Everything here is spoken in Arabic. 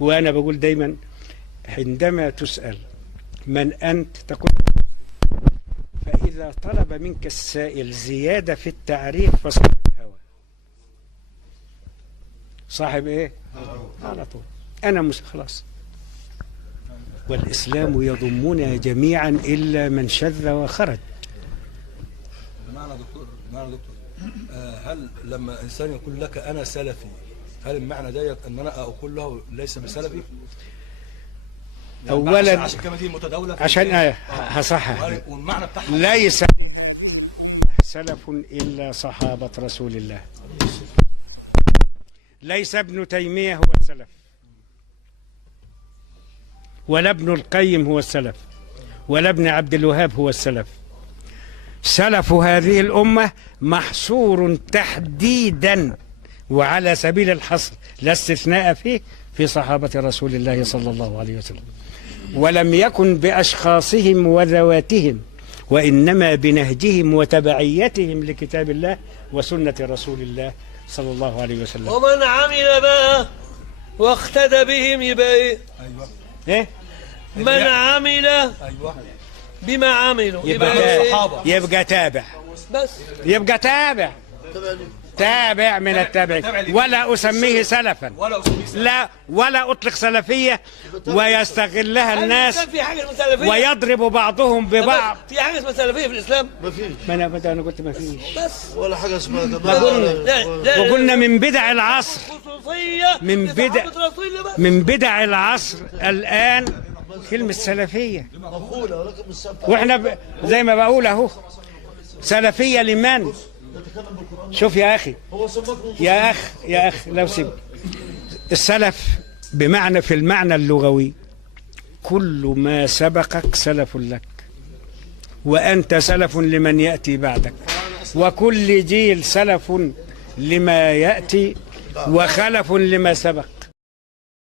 وأنا بقول دايما عندما تسأل من أنت تقول، فإذا طلب منك السائل زيادة في التعريف فصاحب الهوى. صاحب إيه؟ على طول أنا مش خلاص. والإسلام يضمنا جميعا إلا من شذ وخرج. معنى دكتور هل لما إنسان يقول لك أنا سلفي، هل المعنى ده أن أنا أقول له ليس بسلفي؟ أولا عشان كلمة دي متداولة عشان هصحح، والمعنى بتاعها ليس سلف إلا صحابة رسول الله. ليس ابن تيمية هو السلف، ولا ابن القيم هو السلف، ولا ابن عبد الوهاب هو السلف. سلف هذه الأمة محصور تحديدا وعلى سبيل الحصر لا استثناء فيه في صحابة رسول الله صلى الله عليه وسلم، ولم يكن بأشخاصهم وذواتهم، وإنما بنهجهم وتبعيتهم لكتاب الله وسنة رسول الله صلى الله عليه وسلم. ومن عمل بقى واقتدى بهم يبقى ايه؟ أيوة إيه؟ من عمل أيوة بما عملوا يبقى ايه؟ يبقى تابع، بس يبقى تابع من التابعين، ولا أسميه سلفا، لا ولا أطلق سلفية ويستغلها الناس في حاجه اسمها سلفيه ويضرب بعضهم ببعض. في حاجه اسمها سلفيه في الاسلام؟ ما فيش ما أنا قلت ما فيش، بس ولا حاجه اسمها لا وقلنا من بدع العصر، خصوصيه من بدع لصحابة رسول الله بس. من بدع العصر الآن كلمة سلفية، مقوله ولكن مش ثابته. واحنا زي ما بقول اهو سلفية لمن؟ شوف يا أخي، هو سماكم يا أخ لو سيب السلف بمعنى في المعنى اللغوي كل ما سبقك سلف لك، وأنت سلف لمن يأتي بعدك، وكل جيل سلف لما يأتي وخلف لما سبق.